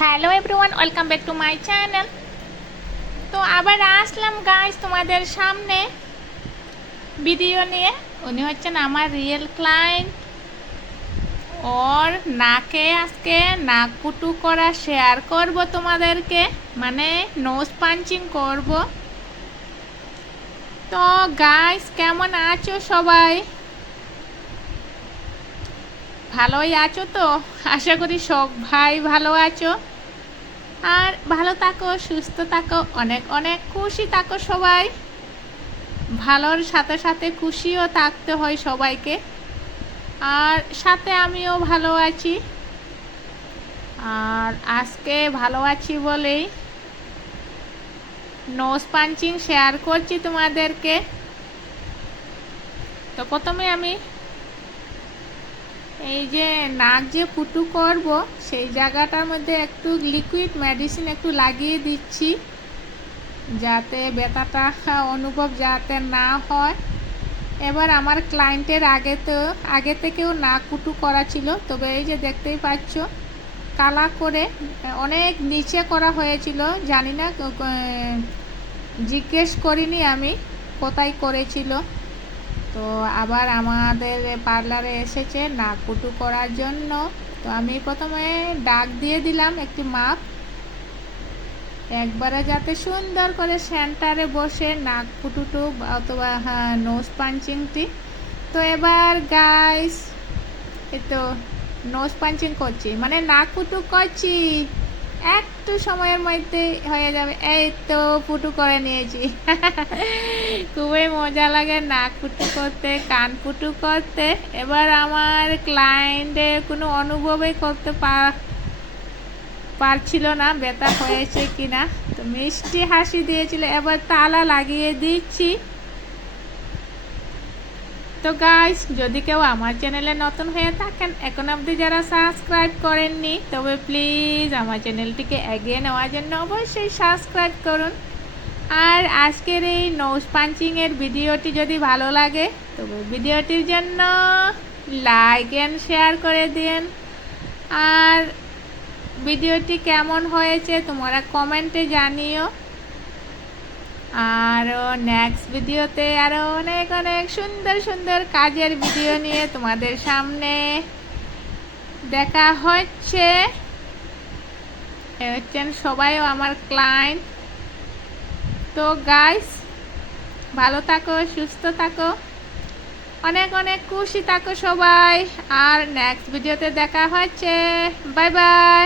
Hello everyone welcome back to my channel তো আবার আসলাম guys তোমাদের সামনে ভিডিও নিয়ে। উনি হচ্ছেন আমার রিয়েল ক্লায়েন্ট ওর নাকে আজকে নাক পুটু করা শেয়ার করব তোমাদেরকে। মানে নোজ পাঞ্চিং করব। তো গাইস কেমন আছো সবাই? ভালোই আছো তো? আশা করি সব ভাই ভালো আছো। আর ভালো থাকো, সুস্থ থাকো, অনেক অনেক খুশি থাকো সবাই। ভালোর সাথে সাথে খুশিও থাকতে হয় সবাইকে। আর সাথে আমিও ভালো আছি। আর আজকে ভালো আছি বলেই নোজ পাঞ্চিং শেয়ার করছি তোমাদেরকে। তো প্রথমে আমি এই যে নাক যে ফুটু করব, সেই জায়গাটার মধ্যে একটু লিকুইড মেডিসিন একটু লাগিয়ে দিচ্ছি, যাতে ব্যথাটা অনুভব যাতে না হয়। এবার আমার ক্লায়েন্টের আগে তো, আগে থেকেও নাক ফুটু করা ছিল, তবে এই যে দেখতেই পাচ্ছ কালা করে অনেক নিচে করা হয়েছিল, জানি না জিজ্ঞেস করিনি আমি, কোথায় করেছিল। তো আবার আমাদের পার্লারে এসেছে নাক পুটু করার জন্য। তো আমি প্রথমে ডাক দিয়ে দিলাম একটি মাপ। একবারে যাতে সুন্দর করে সেন্টারে বসে নাক পুটুটু অথবা হ্যাঁ নোজ পাঞ্চিংটি তো এবার গাইস এই তো নোজ পাঞ্চিং করছি। মানে নাক পুটু করছি। একটু সময়ের মধ্যে হয়ে যাবে। এই তো ফুটু করে নিয়েছি। খুবই মজা লাগে নাক ফুটু করতে, কান ফুটু করতে। এবার আমার ক্লায়েন্টে কোনো অনুভবই করতে পারছিল না, ব্যথা হয়েছে কিনা। তো মিষ্টি হাসি দিয়েছিল। এবার তালা লাগিয়ে দিচ্ছি। তো গাইস যদি কেউ আমার চ্যানেলে নতুন হয়ে থাকেন, এখন অবধি যারা সাবস্ক্রাইব করেননি, তবে প্লিজ আমার চ্যানেলটিকে এগিয়ে নেওয়ার জন্য অবশ্যই সাবস্ক্রাইব করুন। আর আজকের এই নোজ পাঞ্চিংয়ের ভিডিওটি যদি ভালো লাগে, তবে ভিডিওটির জন্য লাইক অ্যান্ড শেয়ার করে দিন। আর ভিডিওটি কেমন হয়েছে, তোমরা কমেন্টে জানিও। আরও নেক্সট ভিডিওতে আরও অনেক অনেক সুন্দর সুন্দর কাজের ভিডিও নিয়ে তোমাদের সামনে দেখা হচ্ছে। হচ্ছেন সবাইও আমার ক্লায়েন্ট তো গাইস ভালো থাকো, সুস্থ থাকো। অনেক অনেক খুশি থাকো সবাই। আর নেক্সট ভিডিওতে দেখা হচ্ছে। Bye bye